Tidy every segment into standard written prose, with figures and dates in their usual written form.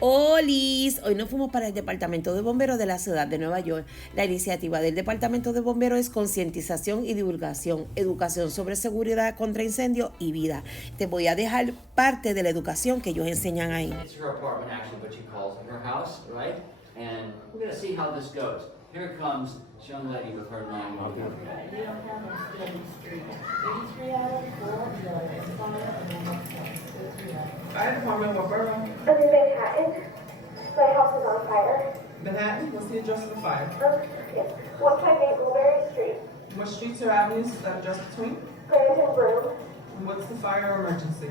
Olis, hoy nos fuimos para el Departamento de Bomberos de la ciudad de Nueva York. La iniciativa del Departamento de Bomberos es concientización y divulgación, educación sobre seguridad contra incendios y vida. Te voy a dejar parte de la educación que ellos enseñan ahí. It's her apartment actually, but she calls it her house, right? And we're gonna see how this goes. Here comes this young lady with her 911. We don't have a steady street. 83 out of 4, the fire and the Fire department, what borough? I'm in Manhattan. My house is on fire. Manhattan, what's the address of the fire? Yes. 158 Mulberry Street. What streets or avenues is that address between? Grant and Broom. And what's the fire emergency?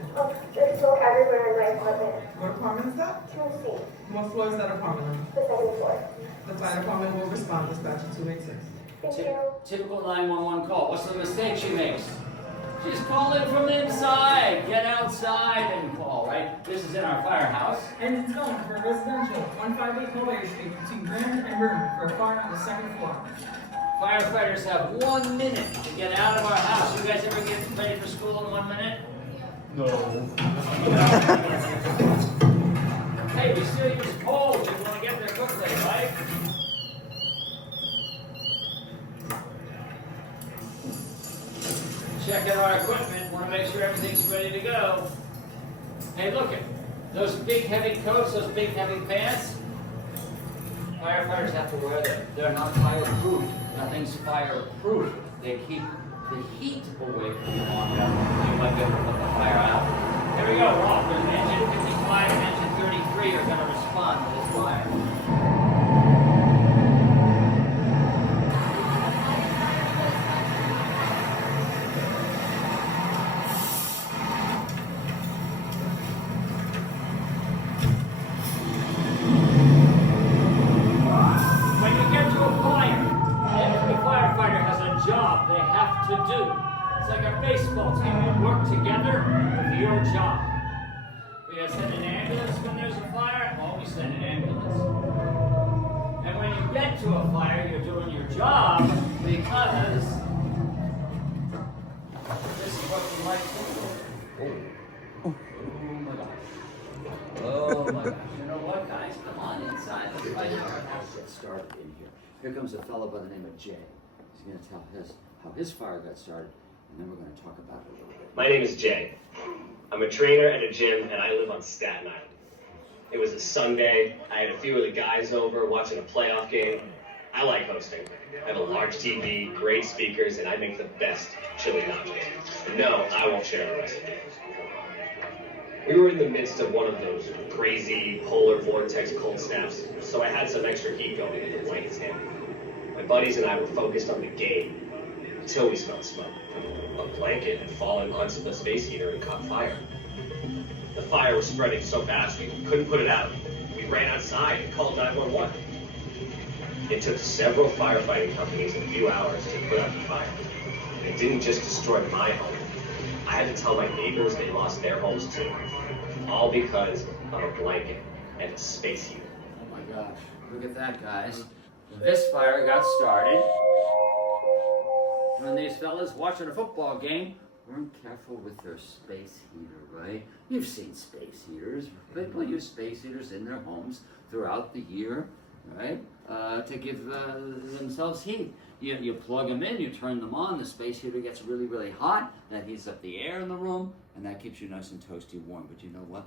There's smoke everywhere in my apartment. What apartment is that? 2C, What floor is that apartment on? the second floor. The fire department will respond, dispatcher 286. Thank you. Typical 911 call. What's the mistake she makes? She's calling from inside. Get outside and call, right? This is in our firehouse. Engines going for residential, 158 Mulberry Street, between Grand and Room, for a fire on the second floor. Firefighters have 1 minute to get out of our house. You guys ever get ready for school in 1 minute? No. Hey, we still use poles. We want to get there quickly, right? Check out our equipment. Want to make sure everything's ready to go. Hey, look it. Those big heavy coats, those big heavy pants. Firefighters have to wear them. They're not fireproof. Nothing's fireproof. They keep the heat away from you long enough. You might be able to put the fire out. Here we go. Rob. There's engine 55 and engine 33 are going to respond to this fire. When you get to a fire, every firefighter has a job they have to do. It's like a baseball team. You work together with your job. We gotta send an ambulance when there's a fire. Always send an ambulance. And when you get to a fire, you're doing your job because this is what you like to do. Oh my gosh. Oh my gosh. You know what, guys? Come on inside. Let's find out how to get started in here. Here comes a fellow by the name of Jay. He's going to tell how his fire got started, and then we're going to talk about it a little bit. My name is Jay. I'm a trainer at a gym, and I live on Staten Island. It was a Sunday. I had a few of the guys over watching a playoff game. I like hosting. I have a large TV, great speakers, and I make the best chili nachos. And no, I won't share the recipe. We were in the midst of one of those crazy polar vortex cold snaps, so I had some extra heat going in the blankets handy. My buddies and I were focused on the game until we smelled smoke. A blanket had fallen onto the space heater and caught fire. The fire was spreading so fast we couldn't put it out. We ran outside and called 911. It took several firefighting companies a few hours to put out the fire. It didn't just destroy my home. I had to tell my neighbors they lost their homes too. All because of a blanket and a space heater. Oh my gosh, look at that, guys. This fire got started when these fellas watching a football game weren't careful with their space heater, right? You've seen space heaters. People use space heaters in their homes throughout the year, right? To give themselves heat. You plug them in, you turn them on, the space heater gets really, really hot. That heats up the air in the room, and that keeps you nice and toasty warm. But you know what?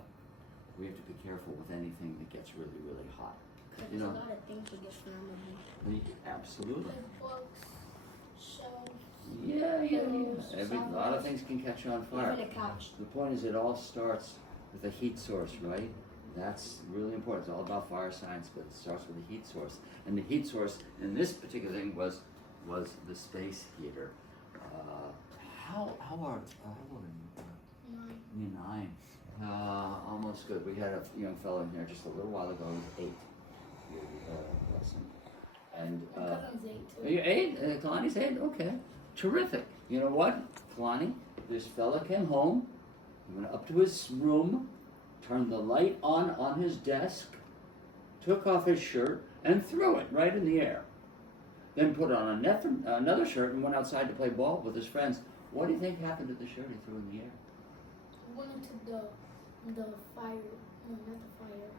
We have to be careful with anything that gets really, really hot. Because You know, a lot of things will get flammable. absolutely. Like books, shelves, Yeah. A lot of things can catch on fire. even a couch. The point is, it all starts with a heat source, right? That's really important. It's all about fire science, but it starts with a heat source. And the heat source in this particular thing was the space heater. How are you? 9. Almost good. We had a young fellow in here just a little while ago. He was 8. Bless him. And Cousin's 8 too. are you 8? Kalani's 8? Okay. Terrific. You know what, Kalani? This fella came home. He went up to his room, turned the light on his desk, took off his shirt, and threw it right in the air. Then put on another shirt and went outside to play ball with his friends. What do you think happened to the shirt he threw in the air? Went into the fire, no, not the fire,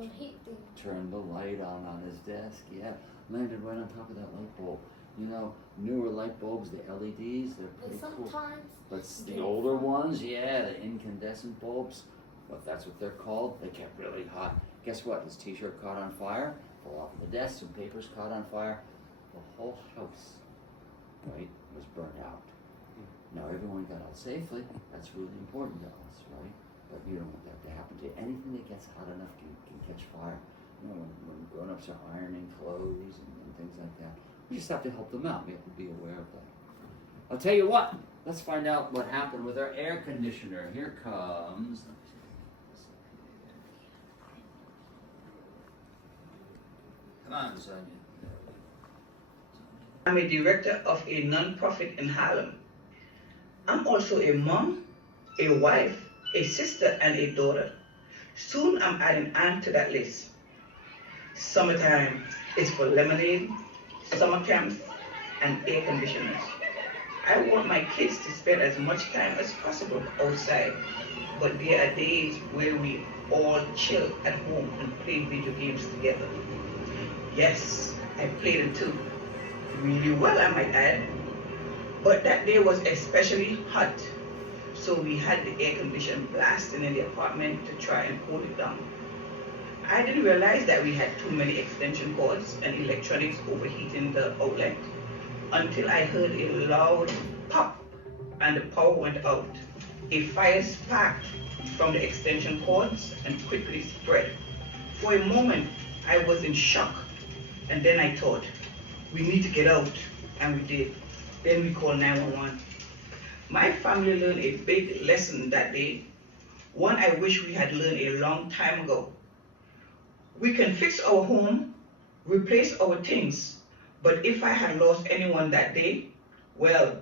The heat thing. Turned the light on his desk. Yeah, landed right on top of that light bulb. You know, newer light bulbs, the LEDs, they're But pretty cool. sometimes But the older ones, yeah, the incandescent bulbs, well, that's what they're called, they get really hot. Guess what? His t-shirt caught on fire, fell off the desk, some papers caught on fire. The whole house, right, was burnt out. Now everyone got out safely, that's really important to us, right? But you don't want that to happen to you. Anything that gets hot enough can catch fire. You know, when grown-ups are ironing clothes and things like that, we just have to help them out. We have to be aware of that. I'll tell you what, let's find out what happened with our air conditioner. Here comes. Come on, Sonia. I'm a director of a non-profit in Harlem. I'm also a mom, a wife, a sister, and a daughter. Soon I'm adding aunt to that list. Summertime is for lemonade, summer camps, and air conditioners. I want my kids to spend as much time as possible outside, but there are days where we all chill at home and play video games together. Yes, I played them too. Really well, I might add. But that day was especially hot, so we had the air conditioner blasting in the apartment to try and cool it down. I didn't realize that we had too many extension cords and electronics overheating the outlet until I heard a loud pop and the power went out. A fire sparked from the extension cords and quickly spread. For a moment, I was in shock, and then I thought, we need to get out, and we did. Then we called 911. My family learned a big lesson that day, one I wish we had learned a long time ago. We can fix our home, replace our things, but if I had lost anyone that day, well,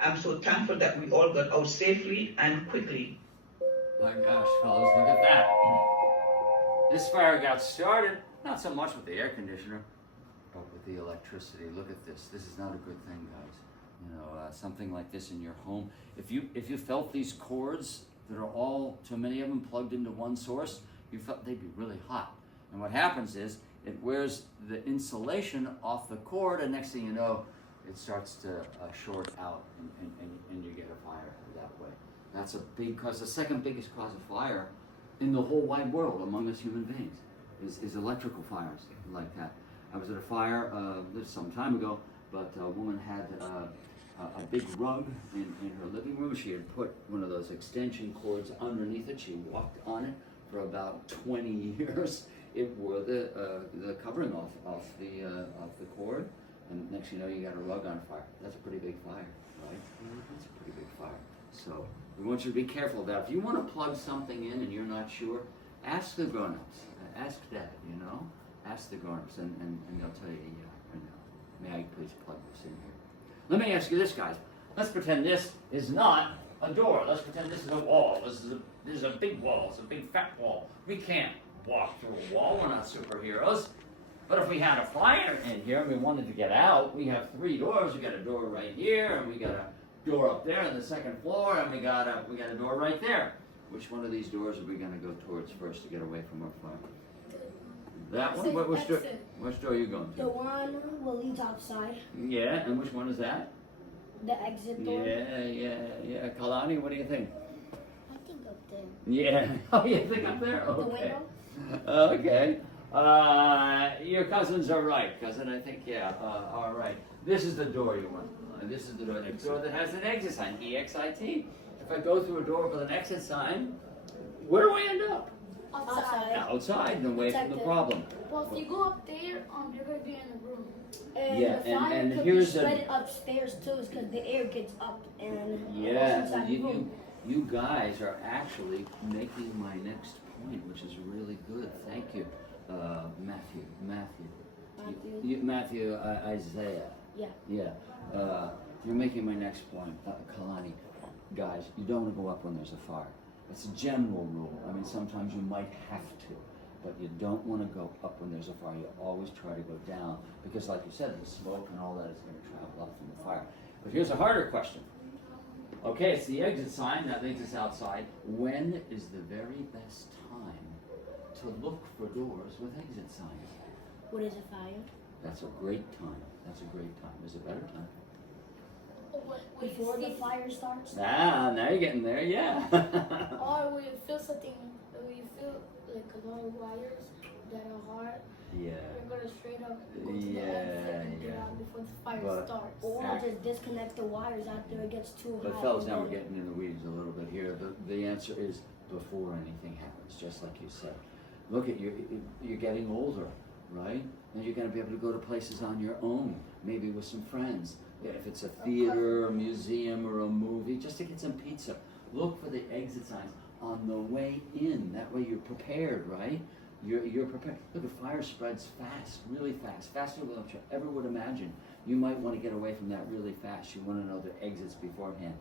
I'm so thankful that we all got out safely and quickly. My gosh, fellas, look at that. This fire got started, not so much with the air conditioner, but with the electricity. Look at this. This is not a good thing, guys. You know, something like this in your home. If you felt these cords that are all, too many of them plugged into one source, you felt they'd be really hot. And what happens is, it wears the insulation off the cord, and next thing you know, it starts to short out, and you get a fire that way. That's a big cause. The second biggest cause of fire in the whole wide world among us human beings is electrical fires like that. I was at a fire this some time ago, but a woman had a big rug in her living room. She had put one of those extension cords underneath it. She walked on it for about 20 years. It wore the covering off the cord, and next thing you know, you got a rug on fire. That's a pretty big fire, right? That's a pretty big fire. So we want you to be careful of that. If you want to plug something in and you're not sure, ask the grown-ups. Ask Dad, you know? Ask the grown-ups, and they'll tell you, yeah, may I please plug this in here? Let me ask you this, guys. Let's pretend this is not a door. Let's pretend this is a wall. This is a big wall. It's a big fat wall. We can't walk through a wall. We're not superheroes. But if we had a fire in here and we wanted to get out, we have 3 doors. We got a door right here, and we got a door up there on the second floor, and we got a door right there. Which one of these doors are we going to go towards first to get away from our fire? That one? Which door are you going to? The one that leads outside. Yeah, and which one is that? The exit door. Yeah. Kalani, what do you think? I think up there. Yeah. Oh, you think up there? The Okay. window. Okay. Your cousins are right, cousin. I think, yeah. All right. This is the door you want. This is the door next door that has an exit sign, EXIT. If I go through a door with an exit sign, where do I end up? Outside. Outside and away from the problem. Well, if you go up there, you're gonna be in a room. And Yeah, the fire and could here's be a- spread upstairs too, because the air gets up and Yeah, goes inside the room. you guys are actually making my next point, which is really good. Thank you, Matthew. Matthew, Isaiah. Yeah. Yeah. You're making my next point, Kalani. Guys, you don't want to go up when there's a fire. It's a general rule. I mean, sometimes you might have to, but you don't want to go up when there's a fire. You always try to go down, because like you said, the smoke and all that is going to travel up from the fire. But here's a harder question. Okay, it's the exit sign that leads us outside. When is the very best time to look for doors with exit signs. What is a fire? That's a great time. That's a great time. Is a better time. Before the fire starts? Ah, now you're getting there, yeah. Or when you feel something, when you feel like a lot of wires that are hard, Yeah. you're gonna straight up go to the Yeah, exit and get yeah. out before the fire But- starts. Or Act- just disconnect the wires after it gets too hot. But fellas, now and we're then- getting in the weeds a little bit here. The answer is before anything happens, just like you said. Look at you're getting older, right? And you're gonna be able to go to places on your own, maybe with some friends. If it's a theater, a museum, or a movie, just to get some pizza. Look for the exit signs on the way in. That way you're prepared, right? You're prepared. Look, a fire spreads fast, really fast, faster than you ever would imagine. You might want to get away from that really fast. You want to know the exits beforehand.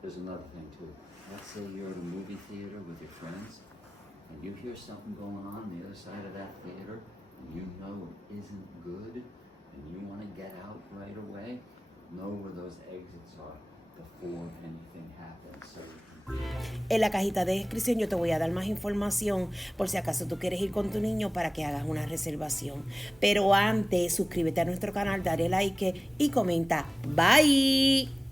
There's another thing too. Let's say you're at a movie theater with your friends, and you hear something going on the other side of that theater, and you know it isn't good, and you want to get out right away. Know where those exits are before anything happens. So En la cajita de descripción yo te voy a dar más información por si acaso tú quieres ir con tu niño para que hagas una reservación. Pero antes, suscríbete a nuestro canal, dale like y comenta. Bye.